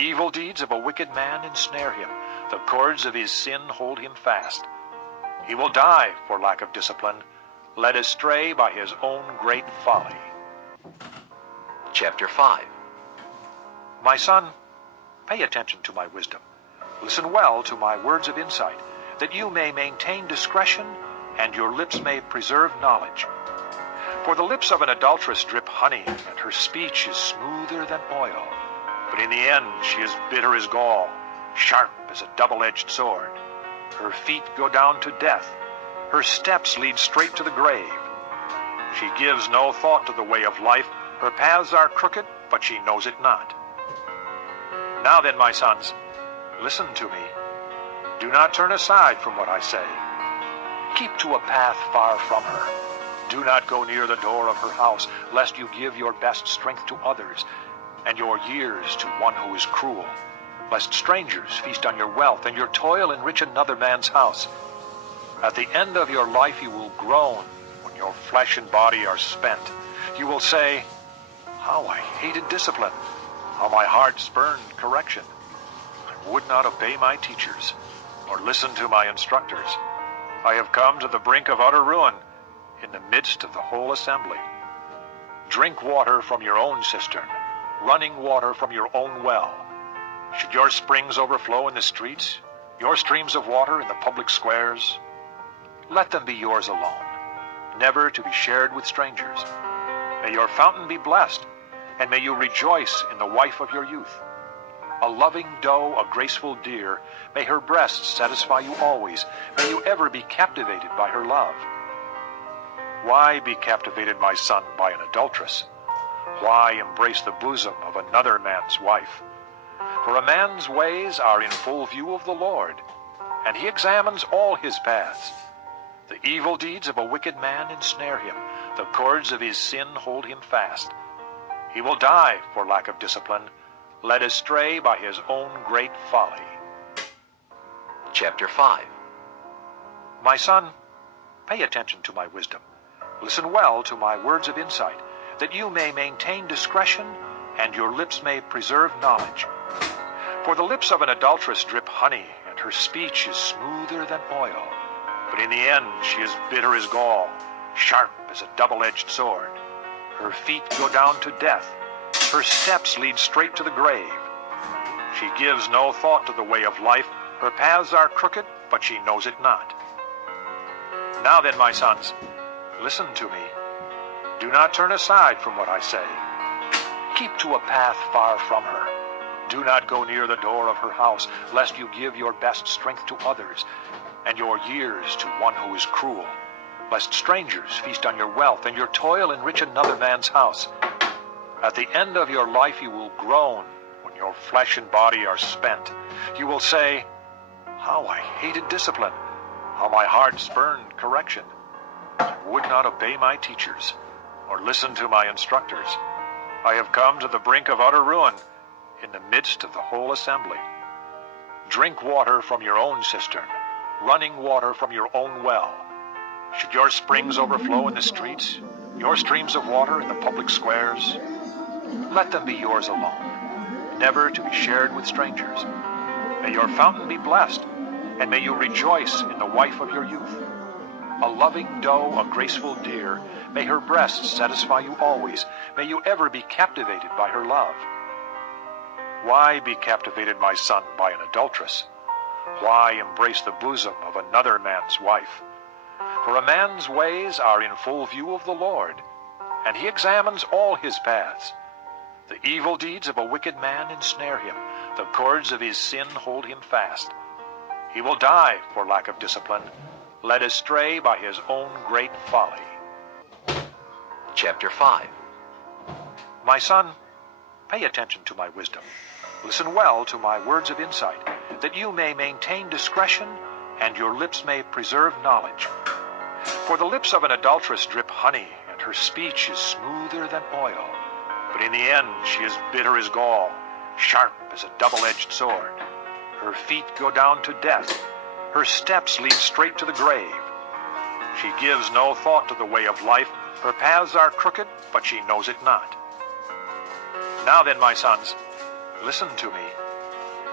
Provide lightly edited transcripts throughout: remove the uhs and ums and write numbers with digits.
evil deeds of a wicked man ensnare him. The cords of his sin hold him fast. He will die for lack of discipline, led astray by his own great folly. Chapter 5. My son, pay attention to my wisdom. Listen well to my words of insight, that you may maintain discretion and your lips may preserve knowledge. For the lips of an adulteress drip honey, and her speech is smoother than oil. But in the end she is bitter as gall, sharp as a double-edged sword. Her feet go down to death. Her steps lead straight to the grave. She gives no thought to the way of life. Her paths are crooked, but she knows it not. Now then, my sons, listen to me. Do not turn aside from what I say. Keep to a path far from her. Do not go near the door of her house, lest you give your best strength to others, and your years to one who is cruel, lest strangers feast on your wealth, and your toil enrich another man's house. At the end of your life you will groan when your flesh and body are spent. You will say, "How I hated discipline, how my heart spurned correction. I would not obey my teachers, or listen to my instructors. I have come to the brink of utter ruin, in the midst of the whole assembly. Drink water from your own cistern, running water from your own well. Should your springs overflow in the streets, your streams of water in the public squares? Let them be yours alone, never to be shared with strangers. May your fountain be blessed, and may you rejoice in the wife of your youth. A loving doe, a graceful deer, may her breasts satisfy you always. May you ever be captivated by her love. Why be captivated, my son, by an adulteress? Why embrace the bosom of another man's wife? For a man's ways are in full view of the Lord, and he examines all his paths. The evil deeds of a wicked man ensnare him. The cords of his sin hold him fast. He will die for lack of discipline, led astray by his own great folly. Chapter 5. My son, pay attention to my wisdom. Listen well to my words of insight, that you may maintain discretion and your lips may preserve knowledge. For the lips of an adulteress drip honey, and her speech is smoother than oil. But in the end she is bitter as gall, sharp as a double-edged sword. Her feet go down to death. Her steps lead straight to the grave. She gives no thought to the way of life. Her paths are crooked, but she knows it not. Now then, my sons, listen to me. Do not turn aside from what I say. Keep to a path far from her. Do not go near the door of her house, lest you give your best strength to others, and your years to one who is cruel, lest strangers feast on your wealth, and your toil enrich another man's house. At the end of your life you will groan when your flesh and body are spent. You will say, "How I hated discipline, how my heart spurned correction. I would not obey my teachers, or listen to my instructors. I have come to the brink of utter ruin, in the midst of the whole assembly. Drink water from your own cistern, running water from your own well. Should your springs overflow in the streets, your streams of water in the public squares? Let them be yours alone, never to be shared with strangers. May your fountain be blessed, and may you rejoice in the wife of your youth. A loving doe, a graceful deer, may her breasts satisfy you always. May you ever be captivated by her love. Why be captivated, my son, by an adulteress? Why embrace the bosom of another man's wife? For a man's ways are in full view of the Lord, and he examines all his paths. The evil deeds of a wicked man ensnare him. The cords of his sin hold him fast. He will die for lack of discipline, led astray by his own great folly. Chapter 5. My son, pay attention to my wisdom. Listen well to my words of insight, that you may maintain discretion and your lips may preserve knowledge. For the lips of an adulteress drip honey, and her speech is smoother than oil. But in the end she is bitter as gall, sharp as a double-edged sword. Her feet go down to death. Her steps lead straight to the grave. She gives no thought to the way of life. Her paths are crooked, but she knows it not. Now then, my sons, listen to me.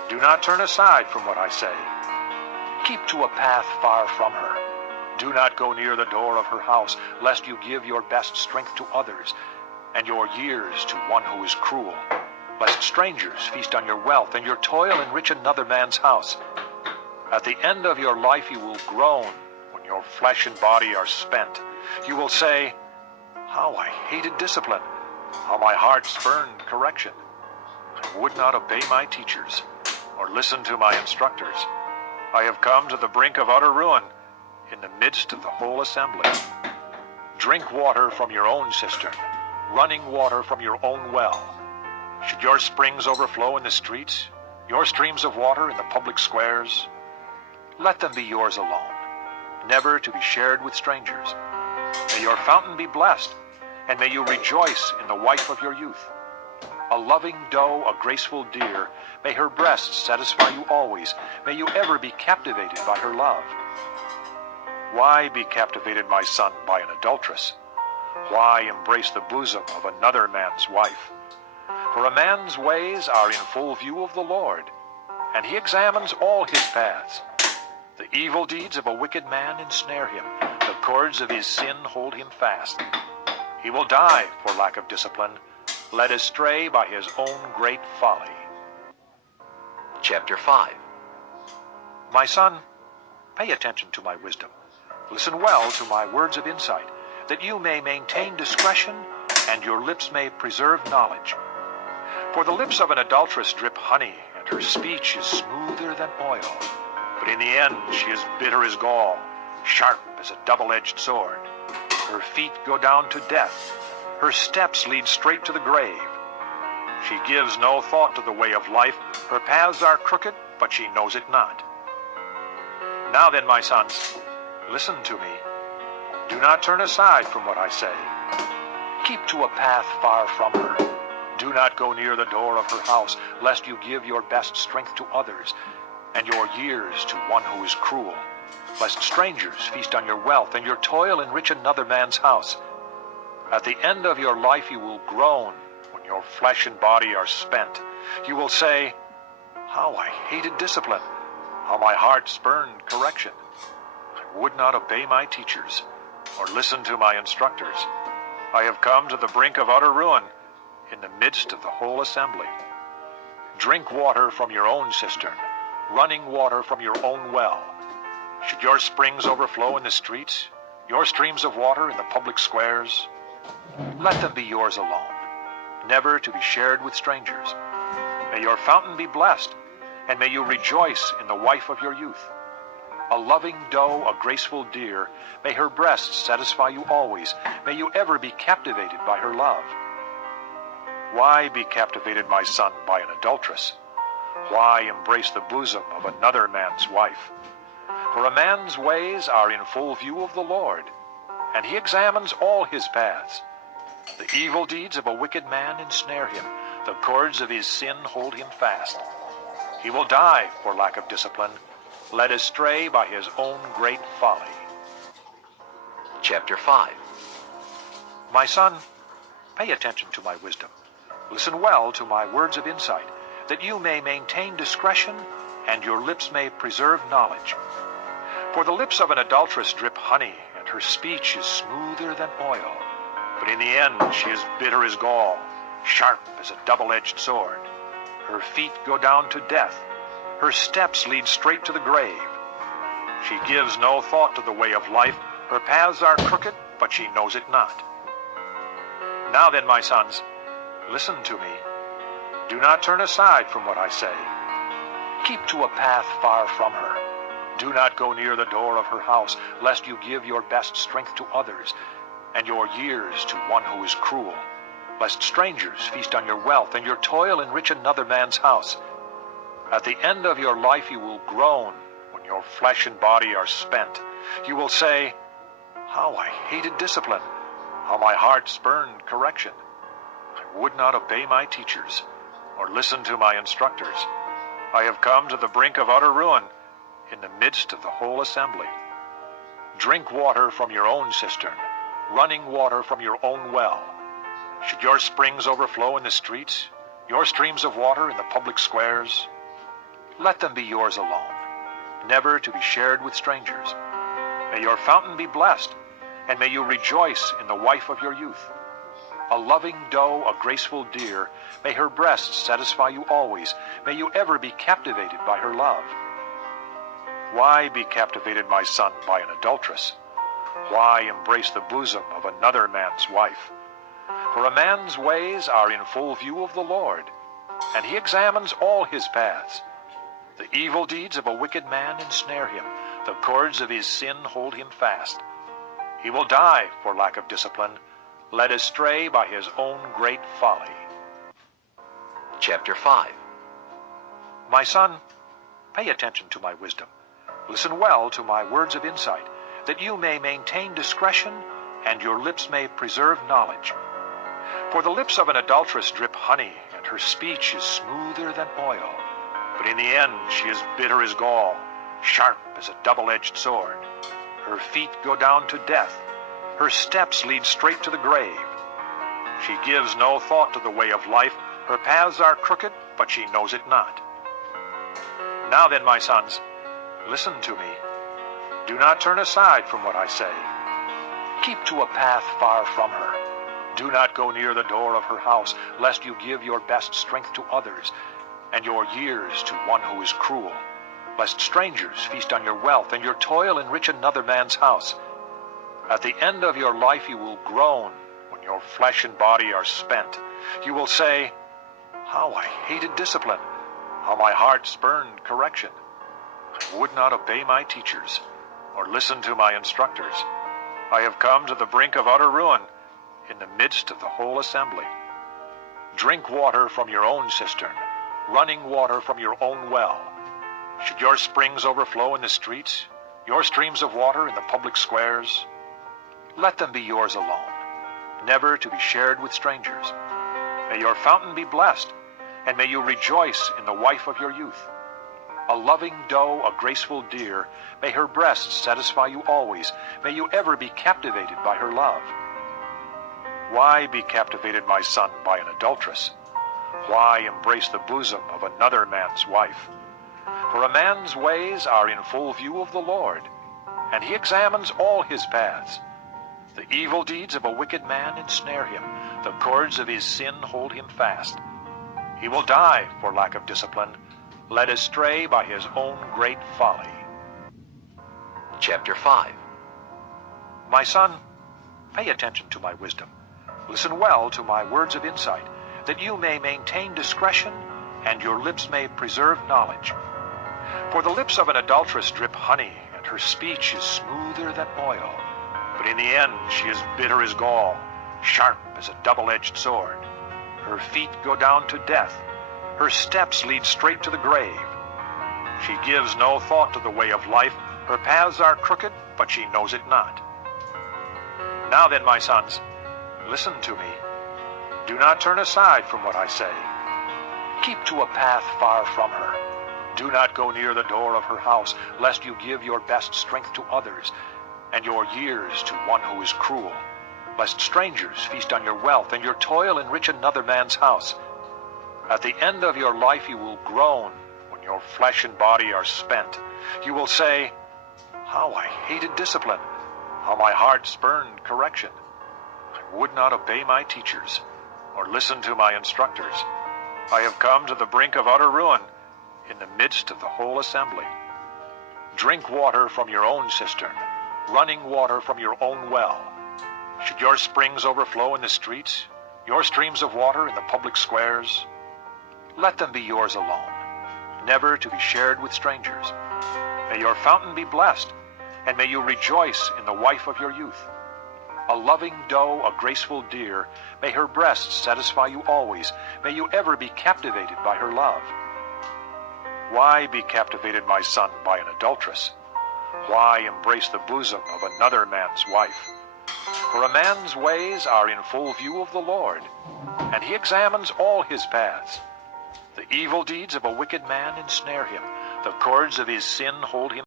Do not turn aside from what I say. Keep to a path far from her. Do not go near the door of her house, lest you give your best strength to others, and your years to one who is cruel, lest strangers feast on your wealth, and your toil enrich another man's house. At the end of your life you will groan, when your flesh and body are spent. You will say, "How I hated discipline, how my heart spurned correction. I would not obey my teachers, or listen to my instructors. I have come to the brink of utter ruin, in the midst of the whole assembly. Drink water from your own cistern, running water from your own well. Should your springs overflow in the streets, your streams of water in the public squares? Let them be yours alone, never to be shared with strangers. May your fountain be blessed, and may you rejoice in the wife of your youth. A loving doe, a graceful deer, may her breasts satisfy you always. May you ever be captivated by her love. Why be captivated, my son, by an adulteress? Why embrace the bosom of another man's wife? For a man's ways are in full view of the Lord, and he examines all his paths. The evil deeds of a wicked man ensnare him. The cords of his sin hold him fast. He will die for lack of discipline, led astray by his own great folly. Chapter 5. My son, pay attention to my wisdom. Listen well to my words of insight, that you may maintain discretion and your lips may preserve knowledge. For the lips of an adulteress drip honey, and her speech is smoother than oil. But in the end she is bitter as gall, sharp as a double-edged sword. Her feet go down to death. Her steps lead straight to the grave. She gives no thought to the way of life. Her paths are crooked, but she knows it not. Now then, my sons, listen to me. Do not turn aside from what I say. Keep to a path far from her. Do not go near the door of her house, lest you give your best strength to others, and your years to one who is cruel, lest strangers feast on your wealth, and your toil enrich another man's house. At the end of your life you will groan, when your flesh and body are spent. You will say, "How I hated discipline, how my heart spurned correction. I would not obey my teachers, or listen to my instructors. I have come to the brink of utter ruin, in the midst of the whole assembly. Drink water from your own cistern, running water from your own well. Should your springs overflow in the streets, your streams of water in the public squares? Let them be yours alone, never to be shared with strangers. May your fountain be blessed, and may you rejoice in the wife of your youth. A loving doe, a graceful deer, may her breasts satisfy you always. May you ever be captivated by her love. Why be captivated, my son, by an adulteress? Why embrace the bosom of another man's wife? For a man's ways are in full view of the Lord, and he examines all his paths. The evil deeds of a wicked man ensnare him. The cords of his sin hold him fast. He will die for lack of discipline, led astray by his own great folly. Chapter 5. My son, pay attention to my wisdom. Listen well to my words of insight, that you may maintain discretion and your lips may preserve knowledge. For the lips of an adulteress drip honey, and her speech is smoother than oil. But in the end she is bitter as gall, sharp as a double-edged sword. Her feet go down to death. Her steps lead straight to the grave. She gives no thought to the way of life. Her paths are crooked, but she knows it not. Now then, my sons, listen to me. Do not turn aside from what I say. Keep to a path far from her. Do not go near the door of her house, lest you give your best strength to others, and your years to one who is cruel, lest strangers feast on your wealth, and your toil enrich another man's house. At the end of your life you will groan, when your flesh and body are spent. You will say, "How I hated discipline, how my heart spurned correction. I would not obey my teachers, or listen to my instructors. I have come to the brink of utter ruin, in the midst of the whole assembly. Drink water from your own cistern, running water from your own well. Should your springs overflow in the streets, your streams of water in the public squares? Let them be yours alone, never to be shared with strangers. May your fountain be blessed, and may you rejoice in the wife of your youth. A loving doe, a graceful deer, may her breasts satisfy you always. May you ever be captivated by her love. Why be captivated, my son, by an adulteress? Why embrace the bosom of another man's wife? For a man's ways are in full view of the Lord, and he examines all his paths. The evil deeds of a wicked man ensnare him. The cords of his sin hold him fast. He will die for lack of discipline, led astray by his own great folly. Chapter 5. My son, pay attention to my wisdom. Listen well to my words of insight, that you may maintain discretion and your lips may preserve knowledge. For the lips of an adulteress drip honey, and her speech is smoother than oil. But in the end she is bitter as gall, sharp as a double-edged sword. Her feet go down to death. Her steps lead straight to the grave. She gives no thought to the way of life. Her paths are crooked, but she knows it not. Now then, my sons, listen to me. Do not turn aside from what I say. Keep to a path far from her. Do not go near the door of her house, lest you give your best strength to others, and your years to one who is cruel, lest strangers feast on your wealth, and your toil enrich another man's house. At the end of your life you will groan when your flesh and body are spent. You will say, "How I hated discipline, how my heart spurned correction. I would not obey my teachers, or listen to my instructors. I have come to the brink of utter ruin, in the midst of the whole assembly. Drink water from your own cistern, running water from your own well. Should your springs overflow in the streets, your streams of water in the public squares? Let them be yours alone, never to be shared with strangers. May your fountain be blessed, and may you rejoice in the wife of your youth. A loving doe, a graceful deer, may her breasts satisfy you always. May you ever be captivated by her love. Why be captivated, my son, by an adulteress? Why embrace the bosom of another man's wife? For a man's ways are in full view of the Lord, and he examines all his paths. The evil deeds of a wicked man ensnare him. The cords of his sin hold him fast. He will die for lack of discipline, led astray by his own great folly. Chapter 5. My son, pay attention to my wisdom. Listen well to my words of insight, that you may maintain discretion and your lips may preserve knowledge. For the lips of an adulteress drip honey, and her speech is smoother than oil. But in the end she is bitter as gall, sharp as a double-edged sword. Her feet go down to death. Her steps lead straight to the grave. She gives no thought to the way of life. Her paths are crooked, but she knows it not. Now then, my sons, listen to me. Do not turn aside from what I say. Keep to a path far from her. Do not go near the door of her house, lest you give your best strength to others, and your years to one who is cruel, lest strangers feast on your wealth, and your toil enrich another man's house. At the end of your life you will groan when your flesh and body are spent. You will say, "How I hated discipline, how my heart spurned correction. I would not obey my teachers, or listen to my instructors. I have come to the brink of utter ruin, in the midst of the whole assembly. Drink water from your own cistern, running water from your own well. Should your springs overflow in the streets, your streams of water in the public squares? Let them be yours alone, never to be shared with strangers. May your fountain be blessed, and may you rejoice in the wife of your youth. A loving doe, a graceful deer, may her breasts satisfy you always. May you ever be captivated by her love. Why be captivated, my son, by an adulteress? Why embrace the bosom of another man's wife? For a man's ways are in full view of the Lord, and he examines all his paths. The evil deeds of a wicked man ensnare him. The cords of his sin hold him